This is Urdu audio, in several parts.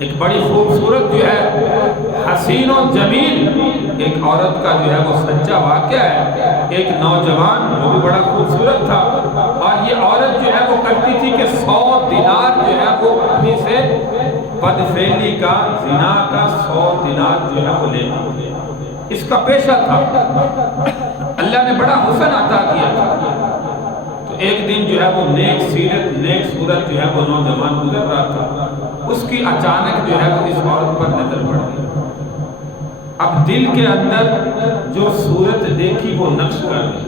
ایک بڑی خوبصورت جو ہے حسین و جمیل ایک عورت کا جو ہے وہ سچا واقعہ ہے. ایک نوجوان وہ بھی بڑا خوبصورت تھا، اور یہ عورت جو ہے وہ کرتی تھی کہ 100 دینار جو ہے وہ اپنی سے بدفعلی کا، زنا کا 100 دینار جو ہے وہ لیتی. اس کا پیشہ تھا. اللہ نے بڑا حسن عطا کیا تھا. تو ایک دن جو ہے وہ نیک سیرت نیک صورت جو ہے وہ نوجوان گزر رہا تھا. اس کی اچانک جو ہے وہ اس عورت پر نظر پڑ گئی. اب دل کے اندر جو صورت دیکھی وہ نقش کر دی.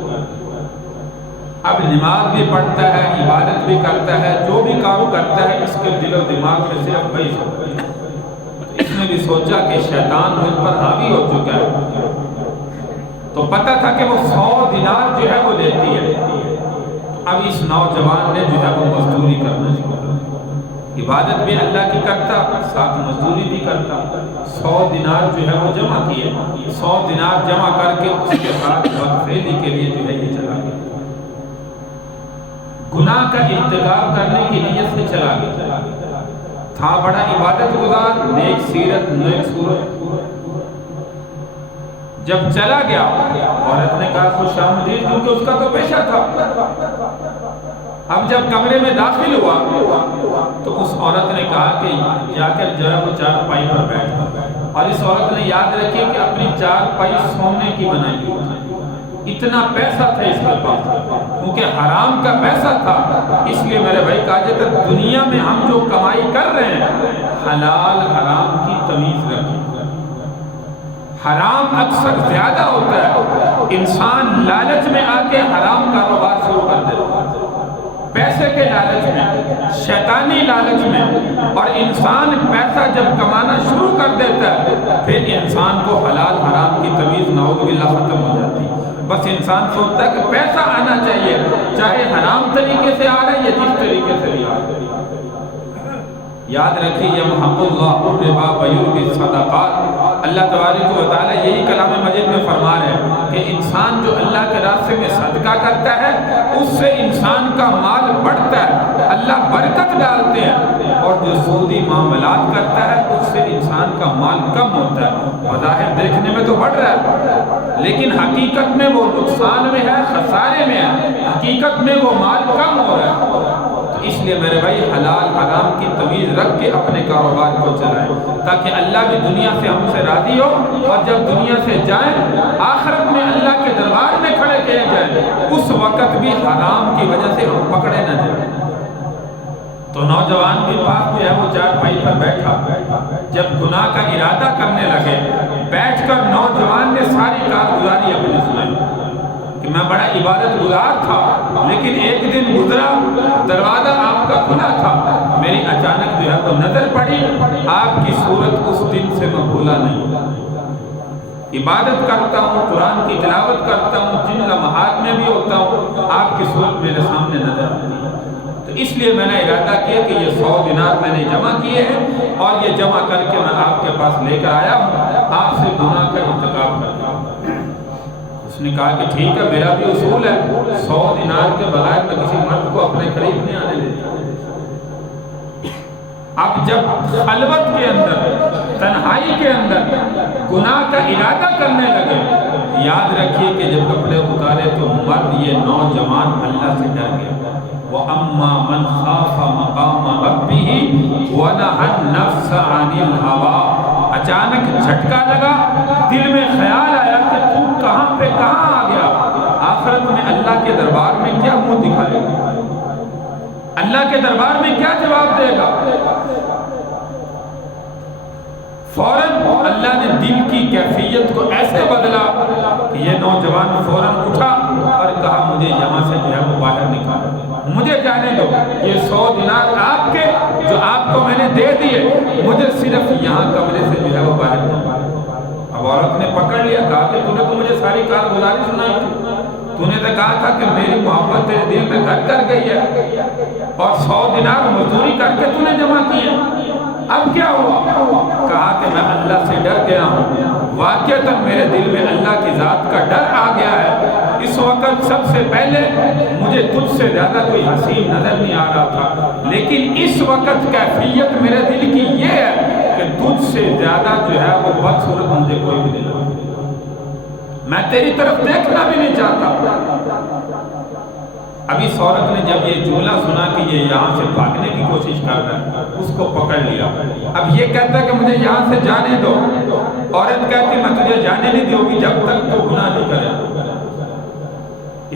اب نماز بھی پڑھتا ہے، عبادت بھی کرتا ہے، جو بھی کام کرتا ہے اس کے دل و دماغ میں سے اب وہی سوچ. اس نے بھی سوچا کہ شیطان مجھ پر حاوی ہو چکا ہے. تو پتہ تھا کہ وہ 100 دینار جو ہے وہ لیتی ہے. اب اس نوجوان نے جو ہے وہ مزدوری کرنا شروع کر. عبادت بھی اللہ کی کرتا، ساتھ مزدوری بھی کرتا. 100 دینار جو ہے وہ جمع کیے. 100 دینار جمع کر کے اس کے بعد بدفعلی کے لیے جو ہے یہ چلا گیا. گناہ کا ارتکاب کرنے کی نیت سے چلا گیا. تھا بڑا عبادت گزار، نیک سیرت نیک صورت. جب چلا گیا عورت نے کہا خوش آمدید، کیونکہ اس کا تو پیشہ تھا. اب جب کمرے میں داخل ہوا تو اس عورت نے کہا کہ جا کر جو ہے وہ چارپائی پر بیٹھ. اور اس عورت نے یاد رکھی کہ اپنی چارپائی سونے کی بنائی. اتنا پیسہ تھا اس کے پاس، کیونکہ حرام کا پیسہ تھا. اس لیے میرے بھائی کہا جاتا ہے دنیا میں ہم جو کمائی کر رہے ہیں حلال حرام کی تمیز رکھیں. حرام اکثر زیادہ ہوتا ہے. انسان لالچ میں آ کے حرام کاروبار شروع کر دیتا ہے، پیسے کے لالچ میں، شیطانی لالچ میں. اور انسان پیسہ جب کمانا شروع کر دیتا ہے پھر انسان کو حلال حرام کی تمیز نعوذ باللہ ختم ہو جاتی ہے. بس انسان سوچتا ہے کہ پیسہ آنا چاہیے، چاہے حرام طریقے سے آ رہا ہے یا جس طریقے سے بھی آ رہا ہے. یاد رکھیے یمحق اللہ الربا ویربی الصدقات. اللہ تبارک و تعالی یہی کلام مجید میں فرما رہے ہیں کہ انسان جو اللہ کے راستے میں صدقہ کرتا ہے اس سے انسان کا مال بڑھتا ہے، اللہ برکت ڈالتے ہیں. اور جو سودی معاملات کرتا ہے اس سے انسان کا مال کم ہوتا ہے. بظاہر دیکھنے میں تو بڑھ رہا ہے لیکن حقیقت میں وہ نقصان میں ہے، خسارے میں ہے. حقیقت میں وہ مال کم ہو رہا ہے. اس لیے میرے بھائی حلال حرام کی تمیز رکھ کے اپنے کاروبار کو چلائیں تاکہ اللہ بھی دنیا سے ہم سے راضی ہو. اور جب دنیا سے جائیں آخرت میں اللہ کے دربار میں کھڑے کیے جائیں اس وقت بھی حرام کی وجہ سے ہم پکڑے نہ جائیں. تو نوجوان کے پاس جو ہے وہ چارپائی پر بیٹھا. جب گناہ کا ارادہ کرنے لگے بیٹھ کر نوجوان نے ساری کارگزاری اپنی سنائی کہ میں بڑا عبادت گزار تھا لیکن ایک دن گزرا دروازہ آپ کا کھلا تھا، میری اچانک جو ہے تو نظر پڑی آپ کی صورت. اس دن سے میں بھولا نہیں. عبادت کرتا ہوں، قرآن کی تلاوت کرتا ہوں، جن لمحات میں بھی ہوتا ہوں آپ کی صورت میرے سامنے نظر آتی ہے. تو اس لیے میں نے ارادہ کیا کہ یہ 100 دینار میں نے جمع کیے ہیں اور یہ جمع کر کے میں آپ کے پاس لے کر آیا ہوں، آپ سے گناہ کا ارتکاب کرتا ہوں. اس نے کہا کہ ٹھیک ہے، میرا بھی اصول ہے 100 دینار کے بغیر میں کسی مرد کو اپنے قریب نہیں آنے دیتا. اب جب خلوت کے اندر، تنہائی کے اندر گناہ کا ارادہ کرنے لگے، یاد رکھیے کہ جب کپڑے اتارے تو مرد یہ نوجوان اللہ سے ڈر گیا. وَأَمَّا مَنْ خَافَ مَقَامَ رَبِّهِ وَنَهَى النَّفْسَ عَنِ الْهَوَىٰ. اچانک جھٹکا لگا، دل میں خیال آیا کہ تو کہاں پہ کہاں آ گیا. آخرت میں اللہ کے دربار میں کیا منہ دکھائے گا، اللہ کے دربار میں کیا جواب دے گا. فوراً اللہ نے دل کی کیفیت کو ایسے بدلا کہ یہ نوجوان فوراً اٹھا اور کہا مجھے یہاں سے جو ہے وہ باہر نکالا، مجھے جانے دو. یہ 100 دینار آپ کے جو آپ کو میں نے دے دیے، مجھے صرف یہاں کمرے سے جو ہے وہ باہر نکالا. اب عورت نے پکڑ لیا، کہا کہ تو نے تو مجھے ساری کارگزاری سنائی تھی، تو نے تو کہا تھا کہ میری محبت تیرے دل میں گھر کر گئی ہے اور 100 دینار مزدوری کر کے تو نے جمع کیے. اب کیا ہوا؟ کہا کہ میں اللہ سے ڈر گیا ہوں، واقعتاً میرے دل میں اللہ کی ذات کا ڈر آ گیا ہے. اس وقت سب سے پہلے مجھے تجھ سے زیادہ کوئی حسین نظر نہیں آ رہا تھا، لیکن اس وقت کیفیت میرے دل کی یہ ہے سے زیادہ جو ہے وہ بدصورت مجھے کوئی بھی نہیں لگا، میں تیری طرف دیکھنا بھی نہیں چاہتا۔ ابھی اس عورت نے جب یہ جملہ سنا کہ یہ یہاں سے بھاگنے کی کوشش کر رہا ہے، اس کو پکڑ لیا۔ اب یہ کہتا ہے کہ مجھے یہاں سے جانے دو، عورت کہتی میں تجھے جانے نہیں دوں گی جب تک تو گناہ نہیں کرے۔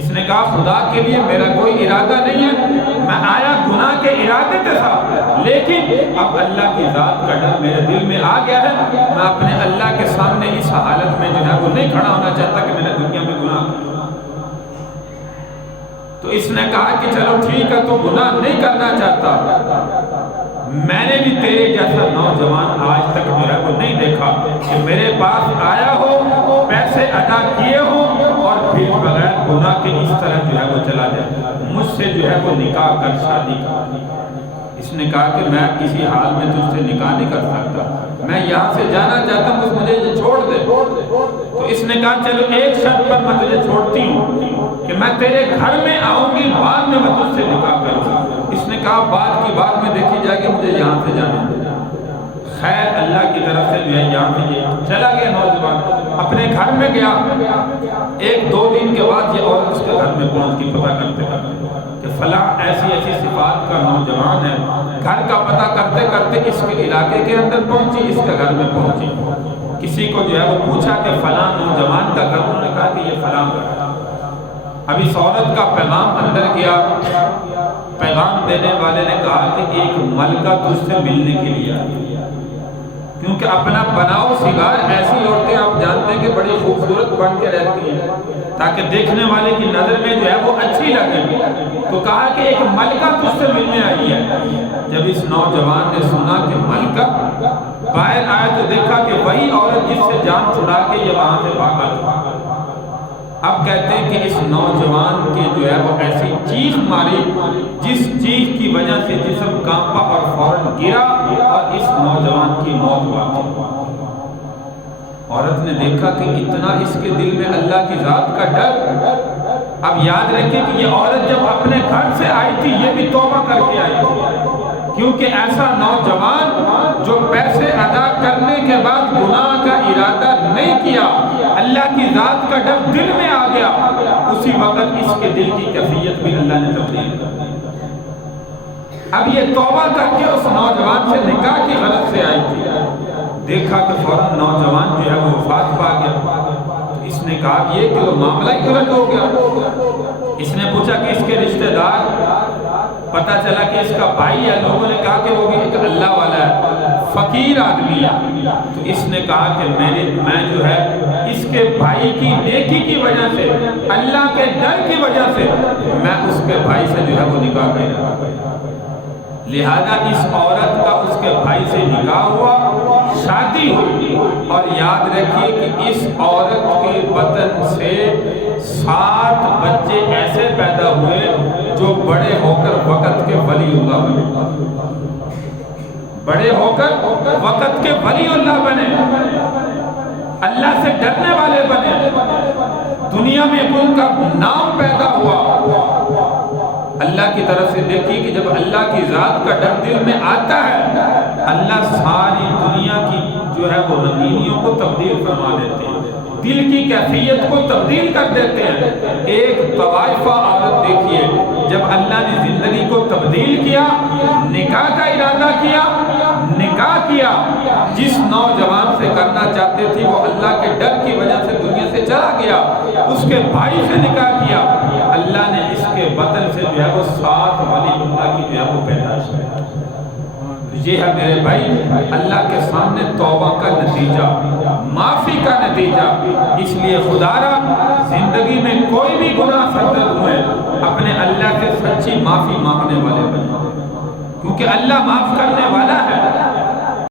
اس نے کہا خدا کے لیے میرا کوئی ارادہ نہیں ہے، میں آیا گناہ کے ارادے کے ساتھ، لیکن اب اللہ کی ذات کا ڈر میرے دل میں آ گیا ہے، میں اپنے اللہ کے سامنے اس حالت میں جو ہے وہ نہیں کھڑا ہونا چاہتا کہ میں نے دنیا میں گناہ کیا۔ تو اس نے کہا کہ چلو ٹھیک ہے تو گناہ نہیں کرنا چاہتا، میں نے بھی تیرے جیسا نوجوان آج تک جو ہے وہ نہیں دیکھا کہ میرے پاس آیا ہو، پیسے ادا کیے ہو اور پھر بغیر گناہ کے اس طرح جو ہے وہ چلا جائے، مجھ سے جو ہے وہ نکاح کر شادی کر۔ اس نے کہا کہ میں کسی حال میں تجھ سے نکاح نہیں کر سکتا، میں یہاں سے جانا چاہتا ہوں، مجھے یہ چھوڑ دے۔ تو اس نے کہا چلو ایک شرط پر میں تجھے چھوڑتی ہوں کہ میں تیرے گھر میں آؤں گی، بعد میں تجھ سے نکاح کروں۔ اس نے کہا بعد کی بات میں دیکھی جائے گی، مجھے یہاں سے جانے دے۔ خیر اللہ کی طرف سے جو ہے یہاں سے چلا گیا نوجوان، اپنے گھر میں گیا۔ ایک دو دن کے بعد یہ عورت اس کے گھر میں پہنچتی پتہ کرتے کرتے کہ فلاں ایسی ایسی صفات کا نوجوان ہے۔ گھر کا پتہ کرتے کرتے اس کے علاقے کے اندر پہنچی، اس کے گھر میں پہنچی۔ کسی کو جو ہے وہ پوچھا کہ فلاں نوجوان کا گھر، انہوں نے کہا کہ یہ فلاں گھر۔ اب اس عورت کا پیغام اندر گیا، پیغام دینے والے نے کہا کہ ایک ملکہ تجھ سے ملنے کے لیے آئی، کیونکہ اپنا بناؤ سگار ایسی عورتیں آپ جانتے ہیں کہ بڑی خوبصورت بن کے رہتی ہیں تاکہ دیکھنے والے کی نظر میں جو ہے وہ اچھی لگے، تو کہا کہ ایک ملکہ تجھ سے ملنے آئی ہے۔ جب اس نوجوان نے سنا کہ ملکہ، باہر آیا تو دیکھا کہ وہی عورت جس سے جان چھڑا کے یہ وہاں سے بھاگا تھا۔ اب کہتے ہیں کہ اس نوجوان کے جو ہے وہ ایسی چیخ ماری جس چیخ کی وجہ سے جسم کانپا اور فوراً گرا اور اس نوجوان کی موت واقع ہوئی۔ عورت نے دیکھا کہ اتنا اس کے دل میں اللہ کی ذات کا ڈر۔ اب یاد رکھیں کہ یہ عورت جب اپنے گھر سے آئی تھی یہ بھی توبہ کر کے آئی تھی، کیونکہ ایسا نوجوان جو پیسے ادا کرنے کے بعد گناہ کا ارادہ نہیں کیا، اللہ کی ذات کا ڈر دل میں آ گیا، اسی وقت اس کے دل کی کیفیت بھی اللہ نے تبدیل کر دی۔ اب یہ توبہ کر کے اس نوجوان سے نکاح کی غرض سے آئی تھی، دیکھا کہ فوراً نوجوان جو ہے وہ وفات پا گیا۔ اس نے کہا یہ کہ وہ معاملہ ہی غلط ہو گیا۔ اس نے پوچھا کہ اس کے رشتہ دار، پتہ چلا کہ اس کا بھائی ہے، لوگوں نے کہا کہ وہ بھی ایک اللہ والا ہے، فقیر آدمی ہے۔ تو اس نے کہا کہ میں جو ہے اس کے بھائی کی نیکی کی وجہ سے، اللہ کے ڈر کی وجہ سے میں اس کے بھائی سے جو ہے وہ نکاح کر رہا ہوں۔ لہذا اس عورت کا اس کے بھائی سے نکاح ہوا، شادی ہوئی، اور یاد رکھیے کہ اس عورت کے بطن سے 7 بچے ایسے پیدا ہوئے جو بڑے ہو کر وقت کے ولی اللہ بنے، بڑے ہو کر وقت کے ولی اللہ بنے، اللہ سے ڈرنے والے بنے، دنیا میں ان کا نام پیدا ہوا۔ اللہ کی طرف سے دیکھیے کہ جب اللہ کی ذات کا ڈر دل میں آتا ہے، اللہ ساری دنیا کی جو ہے وہ رنگینیوں کو تبدیل فرما دیتے ہیں، دل کی کیفیت کو تبدیل کر دیتے ہیں۔ ایک طوائفہ عورت دیکھیے، جب اللہ نے زندگی کو تبدیل کیا، نکاح کا ارادہ کیا، نکاح کیا، جس نوجوان سے کرنا چاہتے تھی وہ اللہ کے ڈر کی وجہ سے دنیا سے چلا گیا، اس کے بھائی سے نکاح کیا، اللہ نے اس کے بطن سے جو ہے وہ 7 ولی اللہ کی جو ہے وہ پیدائش کی۔ یہ ہے میرے بھائی اللہ کے سامنے توبہ کا نتیجہ، معافی کا نتیجہ۔ اس لیے خدا را زندگی میں کوئی بھی گناہ سرزد ہوئے اپنے اللہ سے سچی معافی مانگنے والے بنے، کیونکہ اللہ معاف کرنے والا ہے۔